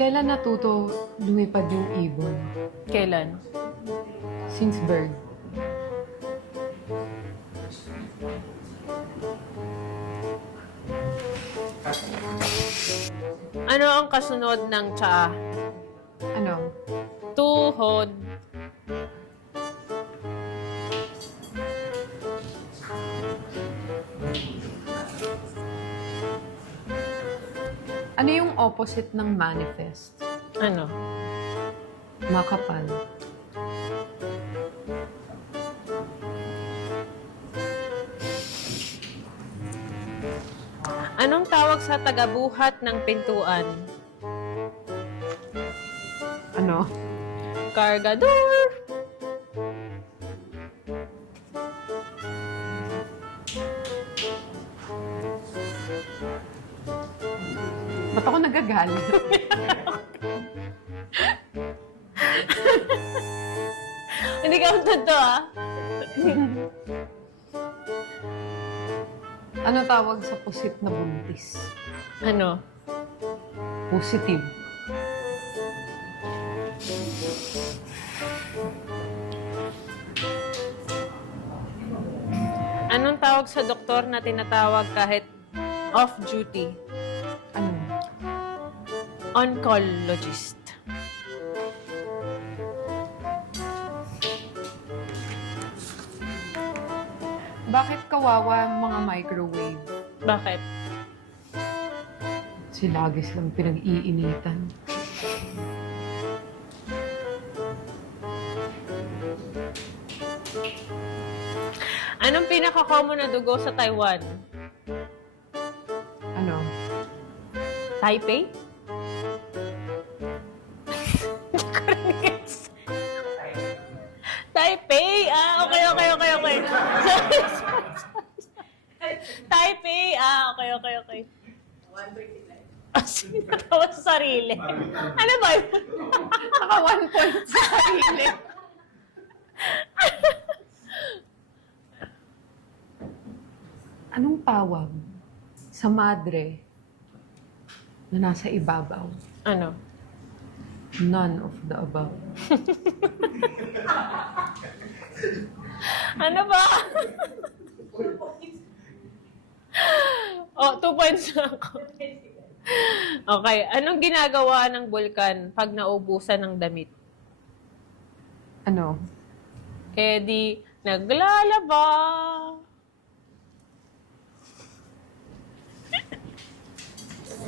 Kailan natuto lumipad yung ibon? Kailan? Since birth. Ano ang kasunod ng tsaa? Ano? Tuhod. Ano yung opposite ng manifest? Ano? Makapal. Anong tawag sa tagabuhat ng pintuan? Ano? Cargador. Ba't ako nagagalit? Hindi ka totoo, ah. Ano tawag sa pusit na buntis? Ano? Positive. Anong tawag sa doktor na tinatawag kahit off-duty? Ano? Oncologist. Bakit kawawa ang mga microwave? Bakit? Si lagi silang pinag-iinitan. Anong pinaka-common na dugo sa Taiwan? Ano? Taipei? Taipei! Ah, okay. Taipei! Ah, okay. 1.29. Ah, sinatawa sa sarili. Ano ba yun? Naka 1 point sa sarili. Anong tawag sa madre na nasa ibabaw? Ano? None of the above. Ano ba? Oh, 2 points na ako. Okay. Anong ginagawa ng bulkan pag naubusan ng damit? Ano? Eh di, naglalaba.